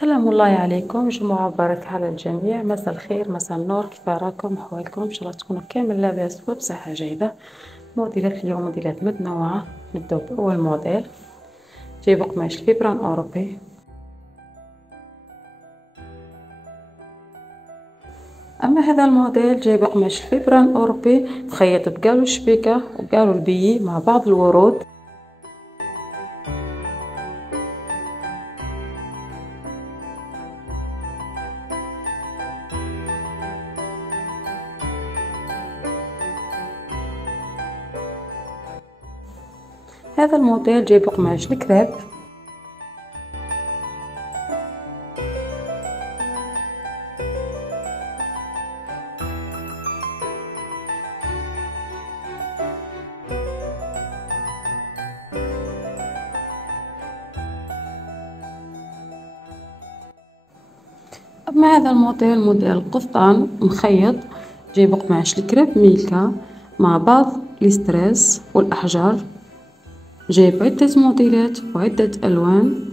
سلام الله عليكم، جمعة مباركة على الجميع. مساء الخير، مساء النور، كيف راكم؟ أحوالكم؟ إن شاء الله تكونوا كامل لاباس وبصحة جيدة. موديلات اليوم موديلات متنوعة. نبداو بأول موديل، جايب قماش الفيبران أوروبي. أما هذا الموديل جايب قماش الفيبران أوروبي مخيط بقالو الشبيكة وقالو البيي مع بعض الورود. هذا الموديل جايب قماش الكريب. أما هذا الموديل موديل قفطان مخيط، جايب قماش الكريب ميلكا مع بعض الاسترس والأحجار. جايب عدة موديلات وعدة ألوان.